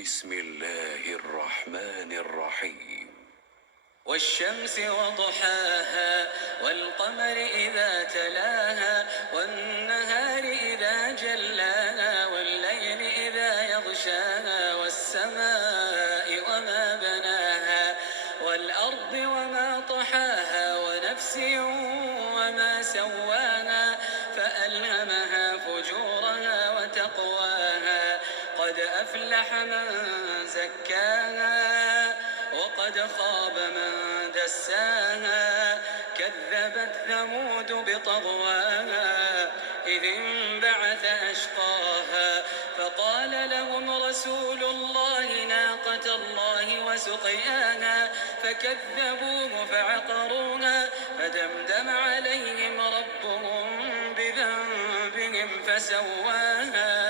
بسم الله الرحمن الرحيم. والشمس وضحاها والقمر إذا تلاها والنهار إذا جلاها والليل إذا يغشاها والسماء وما بناها والأرض وما طحاها ونفس وما سواها فألهمها فجورها وتقواها قد أفلح من زكاها وقد خاب من دساها كذبت ثمود بطغواها إذ انبعث أشقاها فقال لهم رسول الله ناقة الله وسقياها فكذبوه فعقروها فدمدم عليهم ربهم بذنبهم فسواها